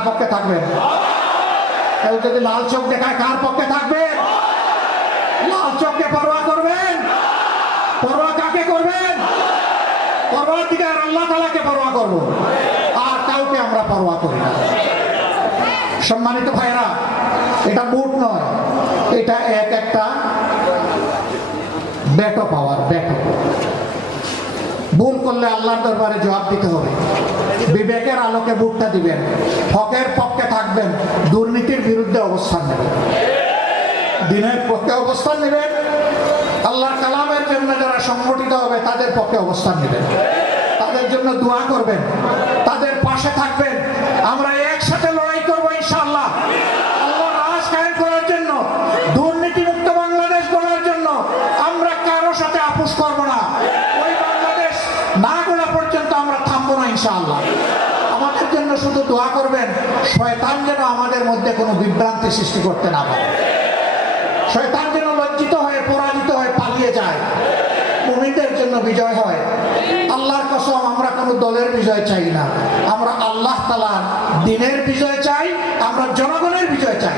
কার পক্ষে থাকবেন? কেউ যদি লাল চোখ দেখায় কার পক্ষে থাকবেন? লাল চোখকে পরোয়া করবেন? পরোয়া কাকে করবেন? পরওয়ারদিগার আল্লাহ তাআলাকে পরোয়া করব, আর কাউকে আমরা পরোয়া করি না। সম্মানিত ভাইরা, এটা বুট নয়, এটা একটা ব্যাটো পাওয়ার। ব্যাটো ভুল করলে আল্লাহর দরবারে জবাব দিতে হবে। বিবেকের আলোকে বুটটা দিবেন, হকের পক্ষে থাকবেন, দুর্নীতির বিরুদ্ধে অবস্থান নেবেন, দিনের পক্ষে অবস্থান নেবেন, আল্লাহর কালামের জন্য যারা সংগঠিত হবে তাদের পক্ষে অবস্থান নেবেন, তাদের জন্য দোয়া করবেন, তাদের পাশে থাকবেন। আমরা একসাথে লড়াই করবো ইনশাআল্লাহ, আল্লাহর রাজ কায়েম করার জন্য, দুর্নীতি মুক্ত বাংলাদেশ গড়ার জন্য। আমরা কারো সাথে আপোষ করবো না, ওই বাংলাদেশ না গড়া পর্যন্ত আমরা থামবো না ইনশাআল্লাহ। আমাদের জন্য শুধু দোয়া করবেন, শয়তান যেন আমাদের মধ্যে কোনো বিভ্রান্তি সৃষ্টি করতে না পারে, শয়তান যেন লজ্জিত হয়ে পরাজিত হয়ে পালিয়ে যায়, মুমিনদের জন্য বিজয় হয়। আল্লাহর কসম, আমরা কোনো দলের বিজয় চাই না, আমরা আল্লাহ তাআলার দ্বীনের বিজয় চাই, আমরা জনগণের বিজয় চাই।